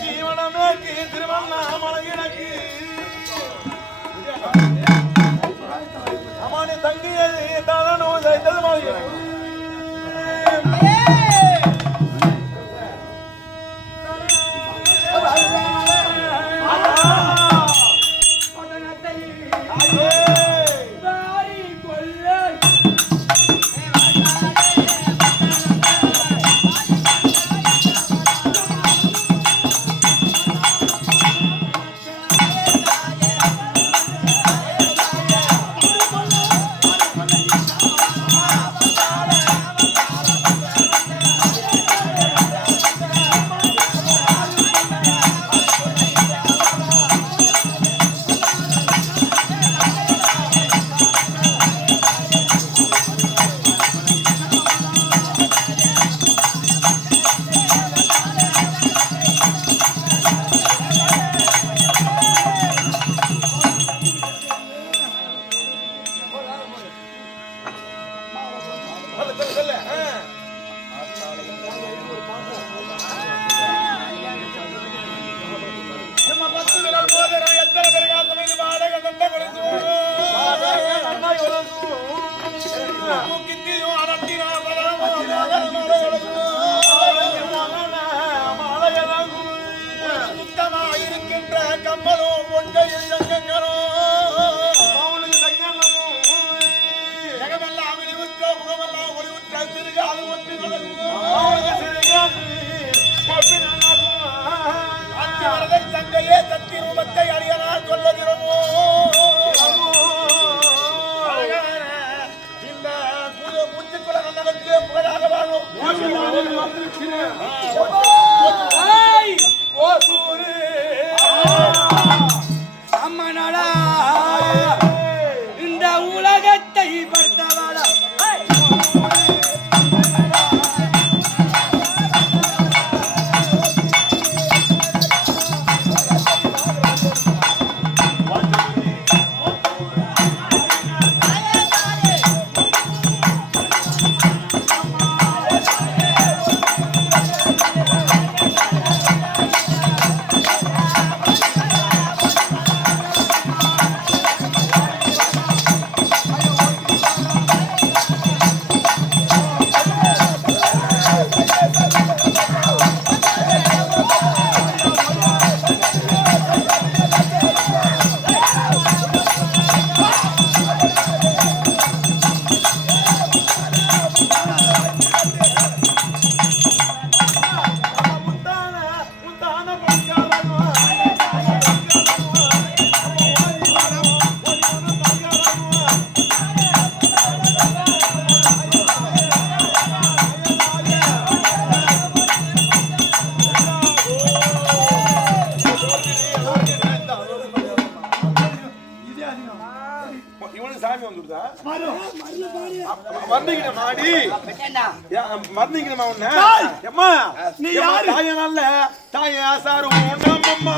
தீவனமேக்கு திருவண்ணாமலை எனக்கு அம்மானி தங்கியை தானோ செய்தது மாதிரி தங்கையே தத்தி ரூபத்தை அடியனால் கொள்ளதிரமோ இந்த மூச்சுக்குள்ள நமக்கு புகழாக வாழும் அம்மனடா இந்த உலகத்தை படுத்தவாடா மறந்தீங்கம்மா உன்ன அம்மா நீ யாரு தாயனால தாயா சாரு அம்மா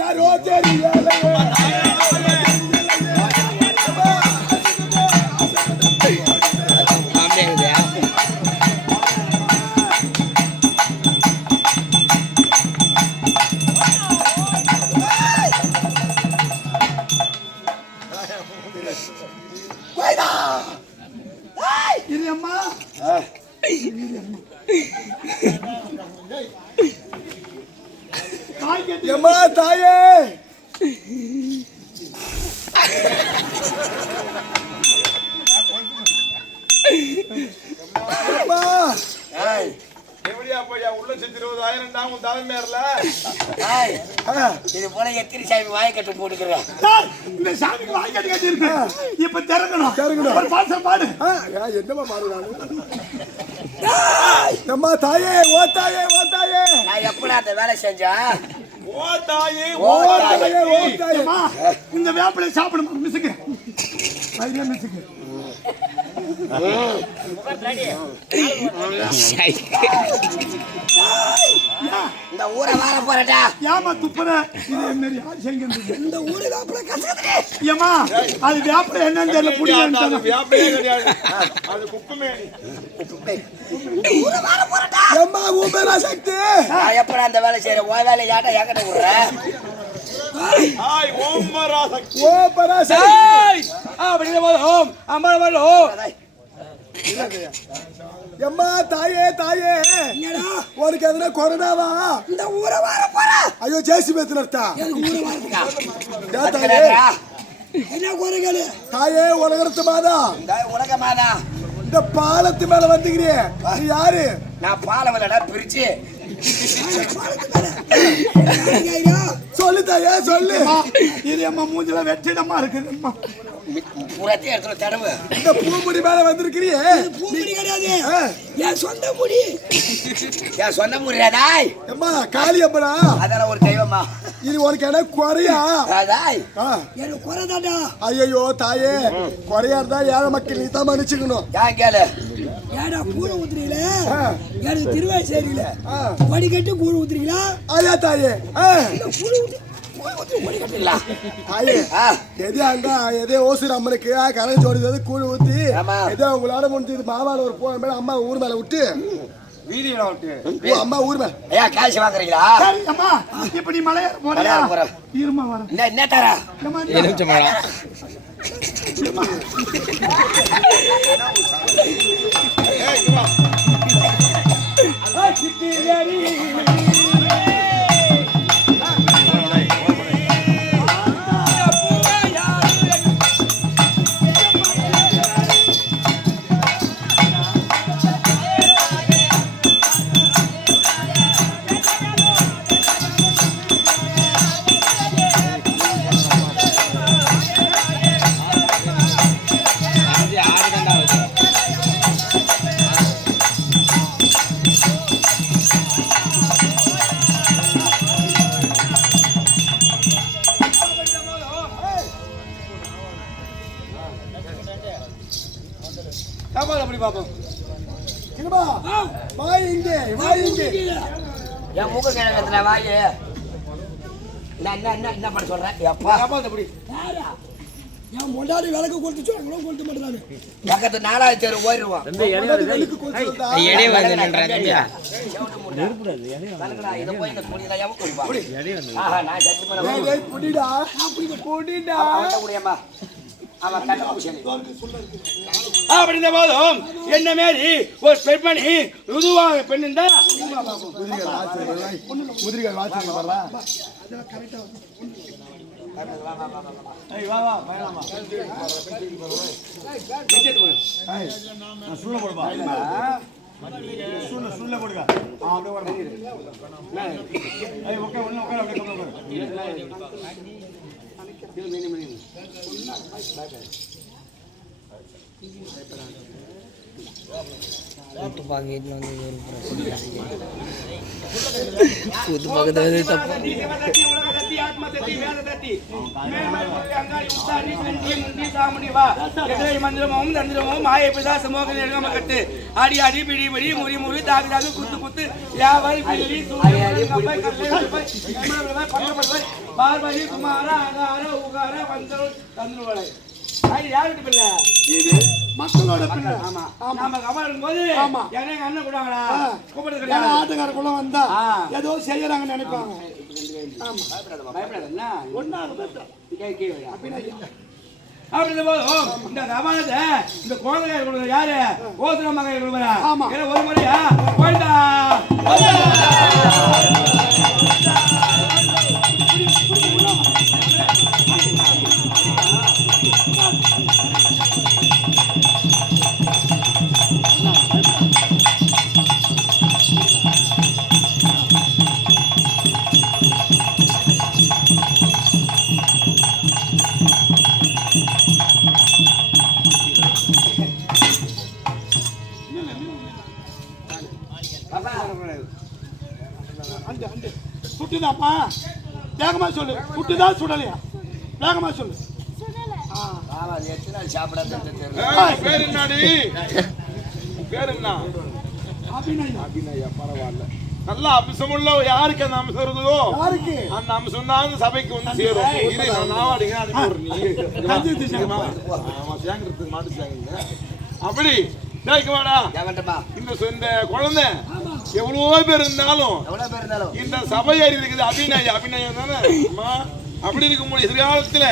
யாரோ தெரியல அம்மா தாயே உள்ள செஞ்சு 20,000 உன் தலைமையில இது போல எத்தனை சாமி வாய் கட்டு போட்டுக்கிறேன். இந்த சாமிக்கு வாய் கட்டு கட்டிருக்கேன். இப்ப திறக்கணும் ஒரு பாசம் பாடு. என்னமா பாடுறாங்க அம்மா தாயே ஓ தாயே ஓ தாயே நான் எப்படா அந்த வேலை செஞ்சேன்? ஓ தாயே ஓ தாயே ஓ தாயே அம்மா, இந்த வேப்பிலை சாப்பிடுமா மிஸ்ஸுக்கு ஐயா மிஸ்ஸுக்கு இந்த ஊரை வார போறடா. ஏமா துப்புற இது மாரி ஆசைங்க இந்த ஊரு வேப்பிலை கசக்குது ஏமா அது வேப்பிலை என்னன்னு தெரியல புடிங்க வேப்பையே கிடையாது அது குப்பமே. ஊரு வார போறடா அம்மா ஊபரா சக்தி நான் எப்படா அந்த வேலை செய்யறேன்? ஓ வேலை ஏட்டா என்கிட்ட விடுறேன்? ஹாய் ஓம் பராசக்தி. ஓ பராசக்தி அப்படின்னு ஓம் அம்மா ஓம் அம்மா தாயே தாயே உனக்கு எதுனா கொரோனாவா? இந்த ஊரை வார போற ஐயோ ஜேசி பேத்துனர்த்தா ஊரை வாரத்துக்கா தாயே என்ன குறைகள் தாயே உலகத்து மாதா இந்த உலகமாதா இந்த பாலத்து மேல வந்துக்கிறீ நீ யாரு? நான் பாலை விளையாட பிரிச்சு சொல்லு தாயே சொல்லு இது அம்மா மூஞ்சில வெற்றிடமா இருக்குது அம்மா புறத்தையும் எடுத்துல தடவு. இந்த பூமுடி மேல வந்திருக்கிறியே பூமுடி கிடையாது, ஆ. என் சொந்த முடி. என் சொந்த முடியாதாய்? அம்மா காளி அம்மனா அதெல்லாம் ஒரு தெய்வமா? இது உனக்கு என்ன குறையா? அதாய் ஆ. எனக்கு குறைதாடா. ஐயோ தாயே குறையா இருந்தா ஏழை மக்கள் நீ தான் மன்னிச்சுக்கணும். ஏன் கேளு? ஏடா கூழ ஊத்துறீங்கள? ஆ. எனக்கு திருவாய்ச்சேரியில ஆ. வடிகட்டி கூழ ஊத்துறீங்களா? ஐயா தாயே ஆ. கூழ ஊத்தி முடி கட்டுங்களா? தாயே எது அங்க எதே ஓசூர் அம்மனுக்கு கரண்ட் ஜோடிது கூழ் ஊத்தி ஆமா. எதோ உங்களால முடிஞ்சது மாவால ஒரு போன மேல அம்மா ஊர் மேல விட்டு வீதியில விட்டு ஓ, அம்மா ஊர் மேல ஐயா காசு வாங்குறீங்களா? சரி அம்மா இப்ப நீ மலையாள போறியா மலையாள போறேன். இருமா வரேன் என்ன தர? அம்மா, அப்படி பாப்போம். கிருபா வாய் இங்கே வாய் இங்கே என் மூக்க கிழக்கத்துல வாயு. என்ன பண்ண சொல்றேன்? எப்பா அப்படி யாரா? என் பொண்டாடி விளக்கு கொளுத்து சொல்லுங்களோ கொளுத்த மாட்டாரு. பக்கத்து 4வது தெரு போயிருவான். வெளுக்கு கொடுத்துருந்தா இதை போய் இந்த துணியெல்லாம் எவன் குடிப்பான்? ஆஹா, நான் சத்து மேல ஏய், ஏய், புடிடா புடிடா அவன்கிட்ட முடியாமா? அவன் கட்ட பூசணி. அப்படி இந்த போதும் என்ன மாரி ஒரு பெண்மணி ருதுவாக பெண் இருந்தா முதிரிகள் வாட்சி வர்றா வா வா பயணமா சுள்ள போடுப்பா சுள்ள போடுங்க அப்படியே வரணும் ஓகே ஒண்ணு உட்கார அப்படியே உட்காரு புது பக்கத்துல வந்து தப்பு ஆடி ஆடி பிடி பிடி முறி முறி தாக்கு தாக்கு குத்து குத்து வியாபாரி பார்வதி குமார அகார உகார வந்தவர் தந்துருவலை யாருக்கு பிள்ளை? இது மக்களோட பிள்ளை. ஆமா நாம கமல் இருக்கும்போது எங்க அண்ணன் கூடாங்களா கூப்பிடுறது ஏன்னா கிடையாது. ஆட்டுக்காரக்குள்ள வந்தா ஏதோ செய்யறாங்கன்னு நினைப்பாங்க. பயப்படாத என்ன ஒன்னாவது அப்படி போதும் இந்த கமானத்தை இந்த குழந்தைங்க கொடுக்குற யாரு? ஓசன மகன் கொடுக்குறா. ஏன்னா ஒரு முறையா போயிட்டா அண்டு சுட்டுதாப்பா வேகமா சொல்லு சுட்டுதா சுடலையா வேகமா சொல்லு ஆமா, அது எத்தனை நாள் சாப்பிடாத தெரியல. ஏய், பேர் என்னடி பேர் என்ன அபிநயம் அபிநயா பரவாயில்ல நல்ல அம்சமுள்ள யாருக்கு அந்த அம்சம் இருக்குதோ யாருக்கு அந்த அம்சம் தான் அந்த சபைக்கு வந்து சேரும் இரு நான் நாவாடிங்க அனுப்பி விடுறேன் ஆமா சேங்கிறதுக்கு மாட்டு சேங்குங்க அப்படி கேட்கவாடா கேவட்டமா இந்த குழந்தை எவ்வளவோ பேர் இருந்தாலும் எவ்வளவு பேர் இருந்தாலும் இந்த சபை அறிவு இருக்குது அபிநயம் தானே அம்மா அப்படி இருக்கும்போது எதிர்காலத்துல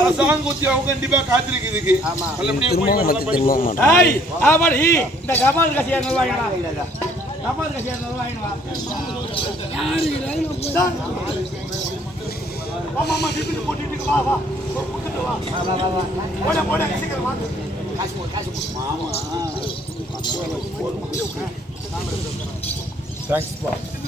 அரசாங்க உத்தியோகம் கண்டிப்பா காத்திருக்கு இதுக்கு நல்லபடியா போய் நல்லா படிக்கணும். ஏய் ஆமாடி இந்த கபால் கசியா நல்வாயினா கபால் கசியா நல்வாயினா ஆமா டிபிட்டு போட்டுட்டு வா வா கூட்டிட்டு வா போட சீக்கிரம் வா காசு தேங்க்ஸ் பா